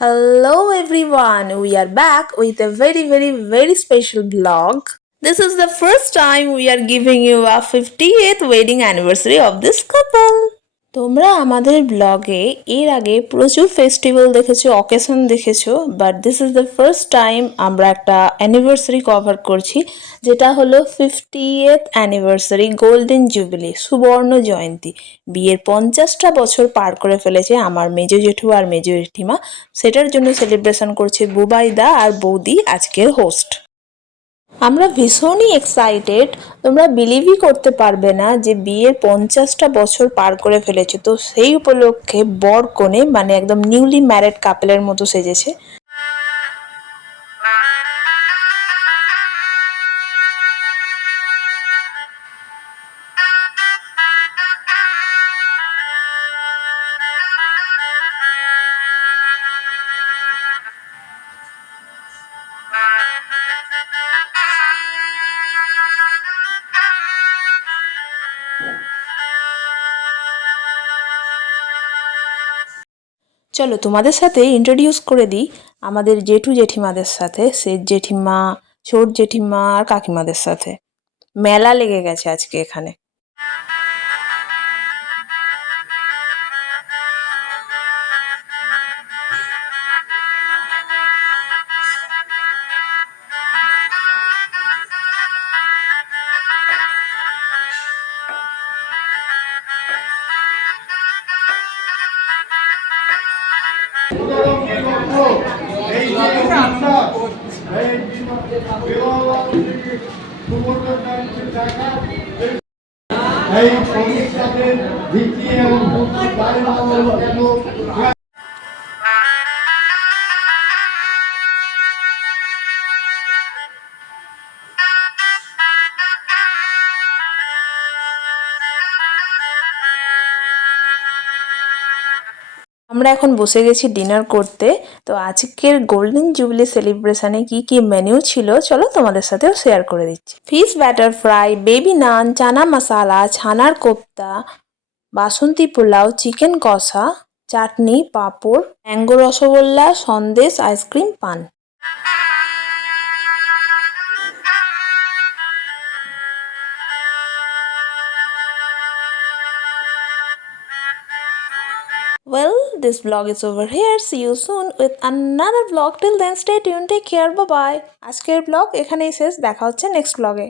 Hello everyone, we are back with a very very very special vlog. This is the first time we are giving you a 50th wedding anniversary of this couple. তোমরা আমাদের ব্লগে এর আগে প্রচুর festival দেখেছ occasion দেখেছ but this is the first time আমরা একটা অ্যানিভার্সারি কভার করছি, যেটা হলো ফিফটিয়েথ অ্যানিভার্সারি গোল্ডেন জুবিলি সুবর্ণ জয়ন্তী। বিয়ের পঞ্চাশটা বছর পার করে ফেলেছে আমার মেজ জেঠু আর মেজ জেঠিমা। সেটার জন্য সেলিব্রেশন করছে বুবাইদা আর বৌদি আজকের হোস্ট আমরা ভীষণই এক্সাইটেড তোমরা বিলিভই করতে পারবে না যে বিয়ের পঞ্চাশটা বছর পার করে ফেলেছে। তো সেই উপলক্ষে বর কনে মানে একদম নিউলি ম্যারেড কাপেলের মতো সেজেছে। চলো তোমাদের সাথে ইন্ট্রোডিউস করে দিই আমাদের জেঠু জেঠিমাদের সাথে, সে জেঠিমা, ছোট জেঠিমা আর কাকিমাদের সাথে। মেলা লেগে গেছে আজকে এখানে। এই ভবিষ্যতের দ্বিতীয় এবং আমরা এখন বসে গেছি ডিনার করতে। তো আজকের গোল্ডেন জুবলি সেলিব্রেশনে কি কি মেনু ছিল, চলো তোমাদের সাথেও শেয়ার করে দিচ্ছি। Fish batter fry baby naan chana masala ছানার kofta basanti pulao chicken kosha chutney papad mango rasgulla, sandesh ice cream paan. Well, this vlog is over here. See you soon with another vlog. Till then, stay tuned. Take care. Bye bye. আজকের blog এখানেই শেষ দেখা হচ্ছে next ব্লগে